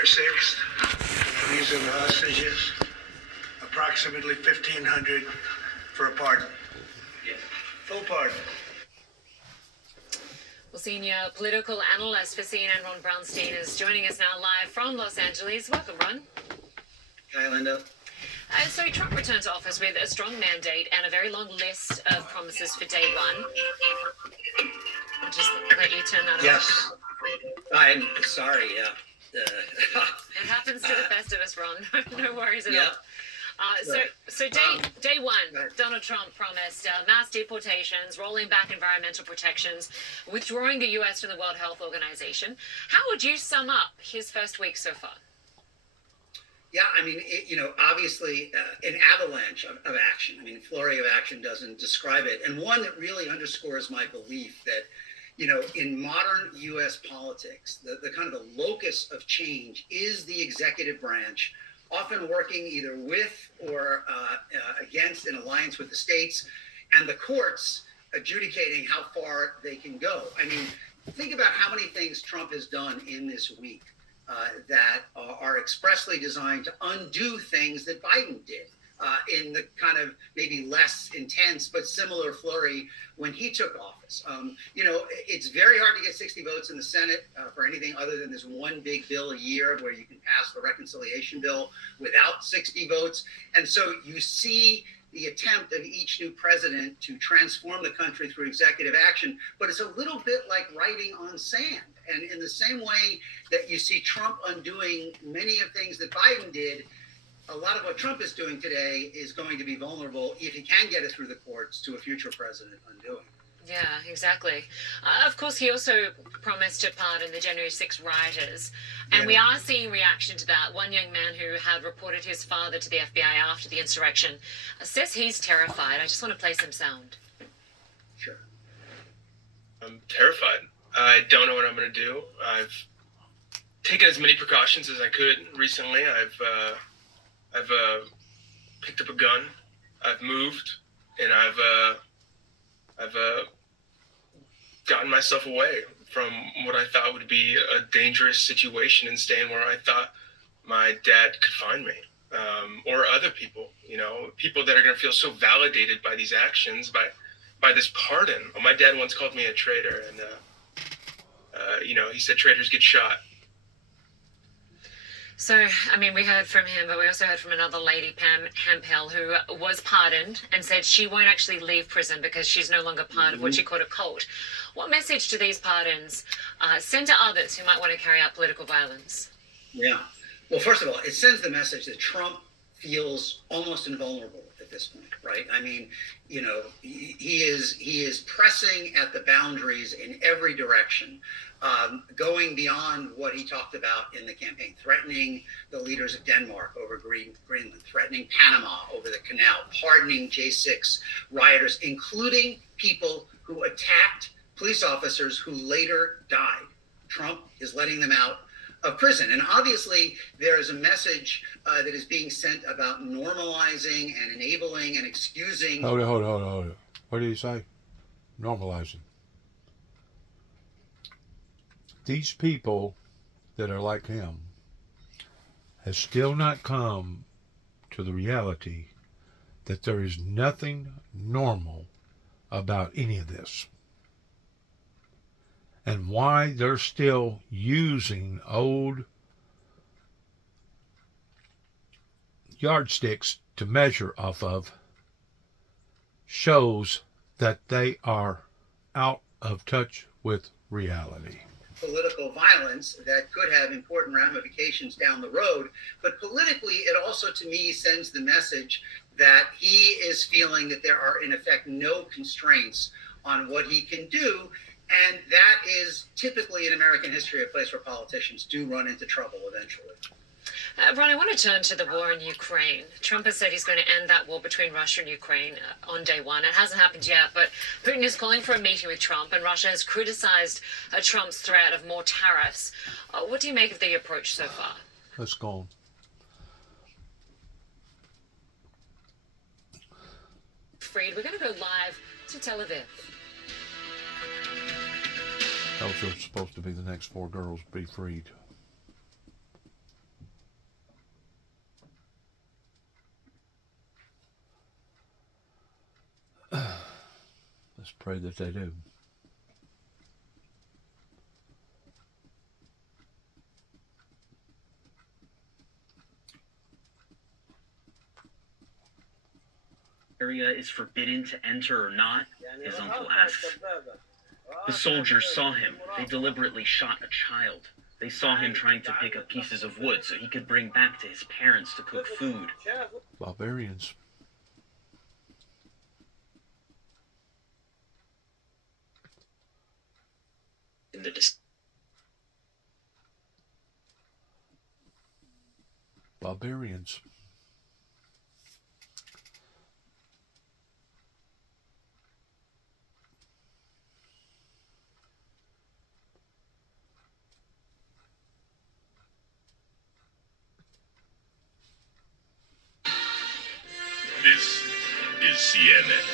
October 6th, these are the hostages. Approximately 1,500 for a pardon. Yes. Full pardon. Well, senior political analyst for CNN, Ron Brownstein, is joining us now live from Los Angeles. Welcome, Ron. Hi, Linda. So Trump returned to office with a strong mandate and a very long list of promises for day one. I'll just let you turn that on. Yes. I'm sorry. It happens to the best of us, Ron. No worries at Yeah. all. So day one, Donald Trump promised mass deportations, rolling back environmental protections, withdrawing the U.S. from the World Health Organization. How would you sum up his first week so far? Yeah, I mean, obviously an avalanche of action. I mean, flurry of action doesn't describe it. And one that really underscores my belief that, in modern U.S. politics, the kind of the locus of change is the executive branch, often working either with or against an alliance with the states, and the courts adjudicating how far they can go. I mean, think about how many things Trump has done in this week that are expressly designed to undo things that Biden did in the kind of maybe less intense but similar flurry when he took office. It's very hard to get 60 votes in the Senate for anything other than this one big bill a year where you can pass the reconciliation bill without 60 votes. And so you see the attempt of each new president to transform the country through executive action, but it's a little bit like writing on sand. And in the same way that you see Trump undoing many of things that Biden did, a lot of what Trump is doing today is going to be vulnerable, if he can get it through the courts, to a future president undoing. Yeah, exactly. Of course, he also promised to pardon the January 6 rioters. And we are seeing reaction to that. One young man who had reported his father to the FBI after the insurrection says he's terrified. I just want to play some sound. Sure. I'm terrified. I don't know what I'm going to do. I've taken as many precautions as I could recently. I've picked up a gun. I've moved, and I've gotten myself away from what I thought would be a dangerous situation and staying where I thought my dad could find me, or other people. People that are going to feel so validated by these actions, by this pardon. Oh, my dad once called me a traitor, and he said traitors get shot. So, I mean, we heard from him, but we also heard from another lady, Pam Hampel, who was pardoned and said she won't actually leave prison because she's no longer part of what she called a cult. What message do these pardons send to others who might want to carry out political violence? Yeah. Well, first of all, it sends the message that Trump feels almost invulnerable at this point, right? I mean, he is pressing at the boundaries in every direction, going beyond what he talked about in the campaign, threatening the leaders of Denmark over Greenland, threatening Panama over the canal, pardoning J6 rioters, including people who attacked police officers who later died. Trump is letting them out of prison. And obviously, there is a message that is being sent about normalizing and enabling and excusing. Hold it. What did he say? Normalizing. These people that are like him has still not come to the reality that there is nothing normal about any of this. And why they're still using old yardsticks to measure off of shows that they are out of touch with reality. Political violence that could have important ramifications down the road. But politically, it also, to me, sends the message that he is feeling that there are, in effect, no constraints on what he can do. And that is typically in American history a place where politicians do run into trouble eventually. Ron, I want to turn to the war in Ukraine. Trump has said he's going to end that war between Russia and Ukraine on day one. It hasn't happened yet, but Putin is calling for a meeting with Trump, and Russia has criticized Trump's threat of more tariffs. What do you make of the approach so far? Let's go on. Freed, we're going to go live to Tel Aviv. Those are supposed to be the next 4 girls be freed. Let's pray that they do. Area is forbidden to enter or not, his uncle asks. The soldiers saw him. They deliberately shot a child. They saw him trying to pick up pieces of wood so he could bring back to his parents to cook food. Barbarians. In the Barbarians. This is CNN.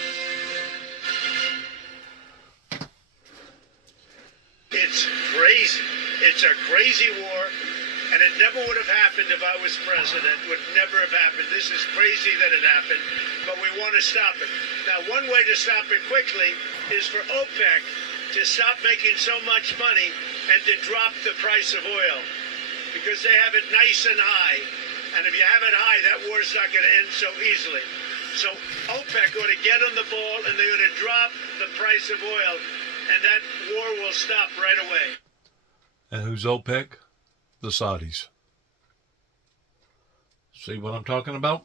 It's crazy. It's a crazy war, and it never would have happened if I was president. Would never have happened. This is crazy that it happened, but we want to stop it. Now, one way to stop it quickly is for OPEC to stop making so much money and to drop the price of oil, because they have it nice and high. And if you have it high, that war's not going to end so easily. So OPEC ought to get on the ball, and they ought to drop the price of oil, and that war will stop right away. And who's OPEC? The Saudis. See what I'm talking about?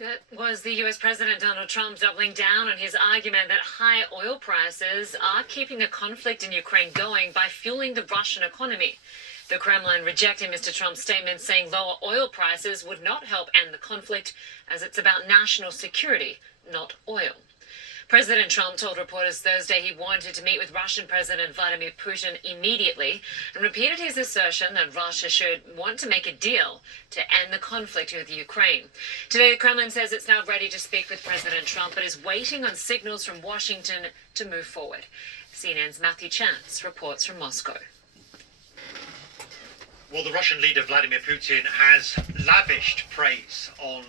That was the US President Donald Trump doubling down on his argument that high oil prices are keeping the conflict in Ukraine going by fueling the Russian economy. The Kremlin rejected Mr. Trump's statement, saying lower oil prices would not help end the conflict, as it's about national security, not oil. President Trump told reporters Thursday he wanted to meet with Russian President Vladimir Putin immediately and repeated his assertion that Russia should want to make a deal to end the conflict with Ukraine. Today, the Kremlin says it's now ready to speak with President Trump, but is waiting on signals from Washington to move forward. CNN's Matthew Chance reports from Moscow. Well, the Russian leader Vladimir Putin has lavished praise on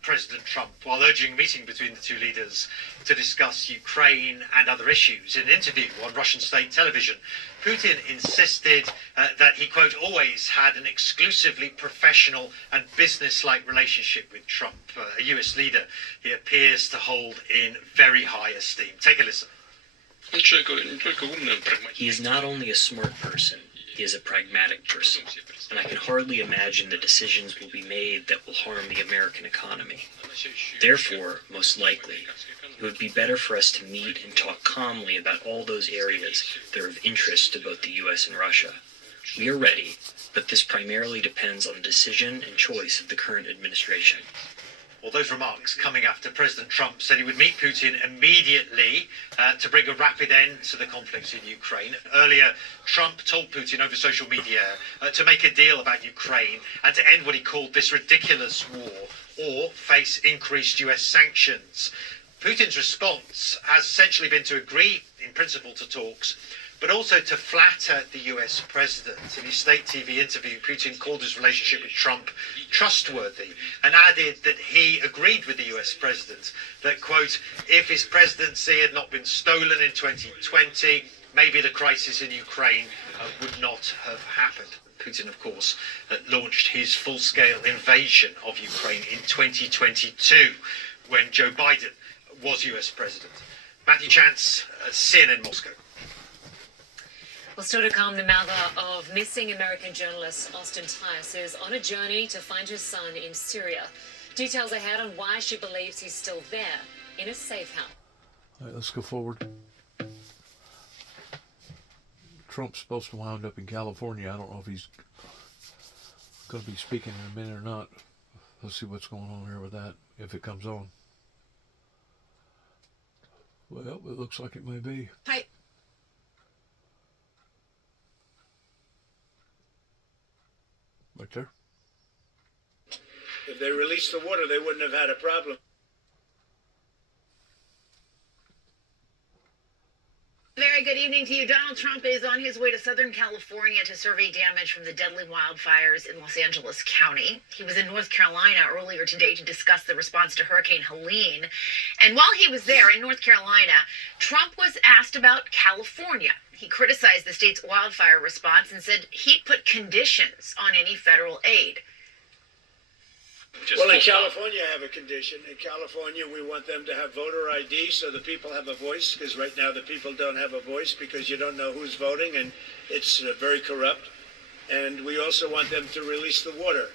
President Trump while urging a meeting between the two leaders to discuss Ukraine and other issues. In an interview on Russian state television, Putin insisted that he, quote, always had an exclusively professional and business-like relationship with Trump. A US leader he appears to hold in very high esteem. Take a listen. He is not only a smart person, he is a pragmatic person, and I can hardly imagine the decisions will be made that will harm the American economy. Therefore, most likely, it would be better for us to meet and talk calmly about all those areas that are of interest to both the US and Russia. We are ready, but this primarily depends on the decision and choice of the current administration. Well, those remarks coming after President Trump said he would meet Putin immediately to bring a rapid end to the conflict in Ukraine. Earlier, Trump told Putin over social media to make a deal about Ukraine and to end what he called this ridiculous war or face increased US sanctions. Putin's response has essentially been to agree in principle to talks, but also to flatter the US president. In his state TV interview, Putin called his relationship with Trump trustworthy and added that he agreed with the US president that, quote, if his presidency had not been stolen in 2020, maybe the crisis in Ukraine would not have happened. Putin, of course, launched his full-scale invasion of Ukraine in 2022 when Joe Biden was US president. Matthew Chance, CNN Moscow. Well, still to come, the mother of missing American journalist Austin Tice is on a journey to find her son in Syria. Details ahead on why she believes he's still there in a safe house. All right, let's go forward. Trump's supposed to wind up in California. I don't know if he's going to be speaking in a minute or not. Let's see what's going on here with that, if it comes on. Well, it looks like it may be. Hi. Right there. If they released the water, they wouldn't have had a problem. Very Joy, good evening to you. Donald Trump is on his way to Southern California to survey damage from the deadly wildfires in Los Angeles County. He was in North Carolina earlier today to discuss the response to Hurricane Helene. And while he was there in North Carolina, Trump was asked about California. He criticized the state's wildfire response and said he'd put conditions on any federal aid. Well, in California, I have a condition. In California, we want them to have voter ID so the people have a voice, because right now the people don't have a voice because you don't know who's voting, and it's very corrupt. And we also want them to release the water.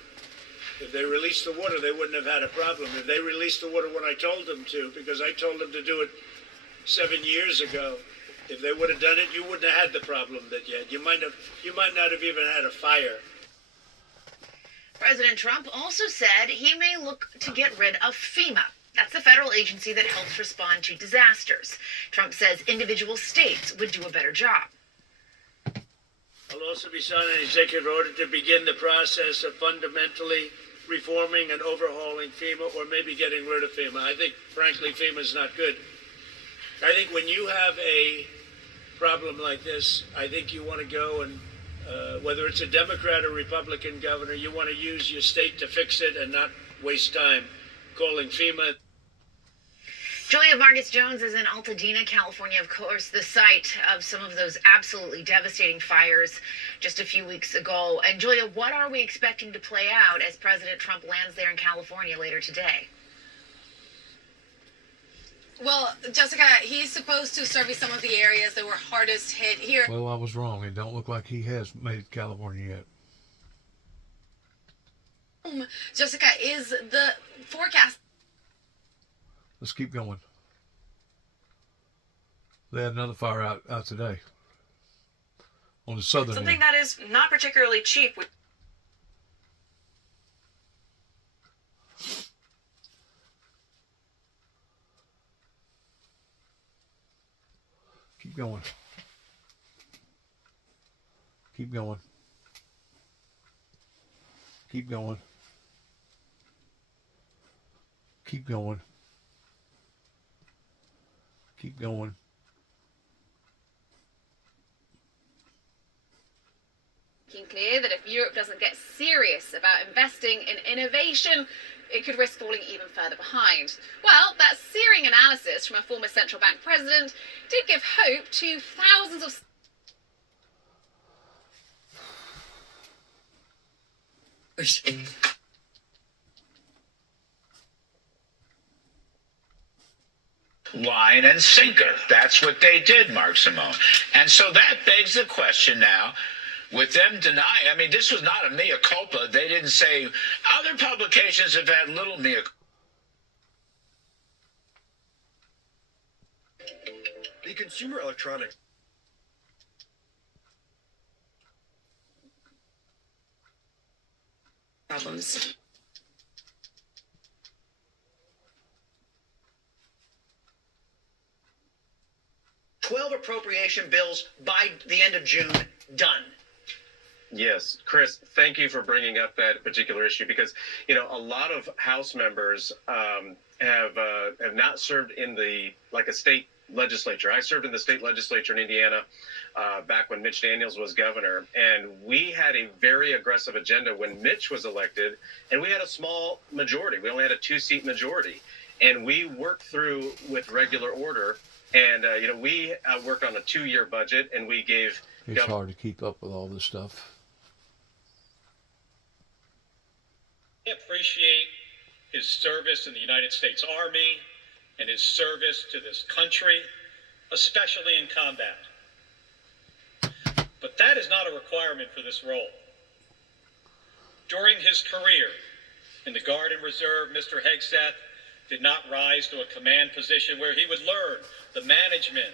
If they released the water, they wouldn't have had a problem. If they released the water when I told them to, because I told them to do it 7 years ago, if they would have done it, you wouldn't have had the problem that you had. You might not have even had a fire. President Trump also said he may look to get rid of FEMA. That's the federal agency that helps respond to disasters. Trump says individual states would do a better job. I'll also be signing an executive order to begin the process of fundamentally reforming and overhauling FEMA, or maybe getting rid of FEMA. I think, frankly, FEMA is not good. I think when you have a problem like this, I think you want to go and whether it's a Democrat or Republican governor, you want to use your state to fix it and not waste time calling FEMA. Julia Vargas Jones is in Altadena, California, of course, the site of some of those absolutely devastating fires just a few weeks ago. And Julia, what are we expecting to play out as President Trump lands there in California later today? Well, Jessica, he's supposed to survey some of the areas that were hardest hit here. Well, I was wrong. It don't look like he has made California yet. Jessica, is the forecast... Let's keep going. They had another fire out today on the southern Something end. that is not particularly cheap. Keep going. Keep going. Keep going. Keep going. Keep going. Making clear that if Europe doesn't get serious about investing in innovation, it could risk falling even further behind. Well, that searing analysis from a former central bank president did give hope to thousands of line and sinker. That's what they did, Mark Simone. And so that begs the question now, with them denying, I mean, this was not a mea culpa. They didn't say, other publications have had little mea culpa. The Consumer Electronics problems. Appropriation bills by the end of June, done. Yes, Chris, thank you for bringing up that particular issue, because a lot of House members have not served in a state legislature. I served in the state legislature in Indiana back when Mitch Daniels was governor, and we had a very aggressive agenda when Mitch was elected, and we had a small majority. We only had a 2-seat majority, and we worked through with regular order. And, we worked on a 2-year budget, and we gave... It's hard to keep up with all this stuff. I appreciate his service in the United States Army and his service to this country, especially in combat. But that is not a requirement for this role. During his career in the Guard and Reserve, Mr. Hegseth did not rise to a command position where he would learn the management,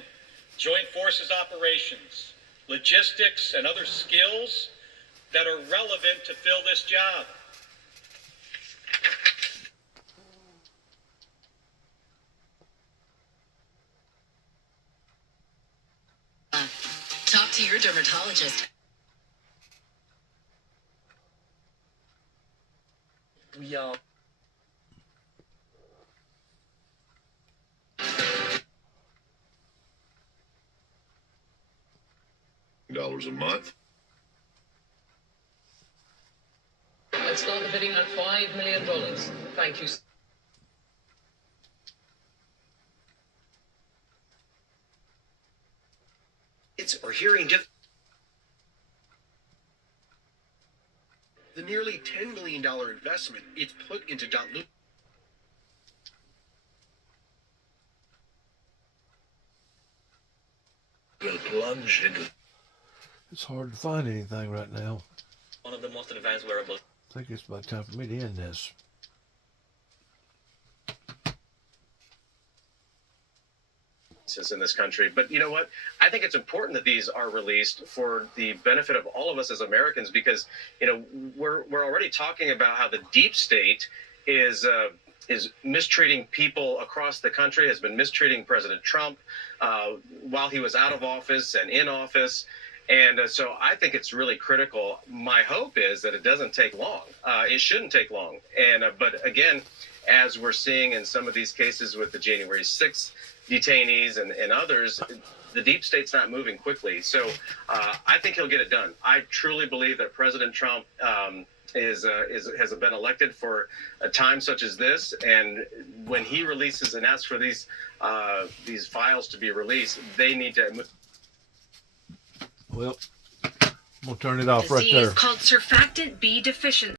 joint forces operations, logistics, and other skills that are relevant to fill this job. Talk to your dermatologist. We are. $1 a month. Let's start the bidding at $5 million. Thank you. Are hearing the nearly $10 million investment it's put into .Lu. Will plunge into. It's hard to find anything right now. One of the most advanced wearables. I think it's about time for me to end this. In this country. But you know what? I think it's important that these are released for the benefit of all of us as Americans, because you know we're already talking about how the deep state is mistreating people across the country, has been mistreating President Trump while he was out of office and in office. And so I think it's really critical. My hope is that it doesn't take long. It shouldn't take long. And but again, as we're seeing in some of these cases with the January 6th detainees and others, the deep state's not moving quickly. So I think he'll get it done. I truly believe that President Trump has been elected for a time such as this, and when he releases and asks for these files to be released, they need to. Well, I'm gonna turn it off right there. Disease called surfactant B deficiency.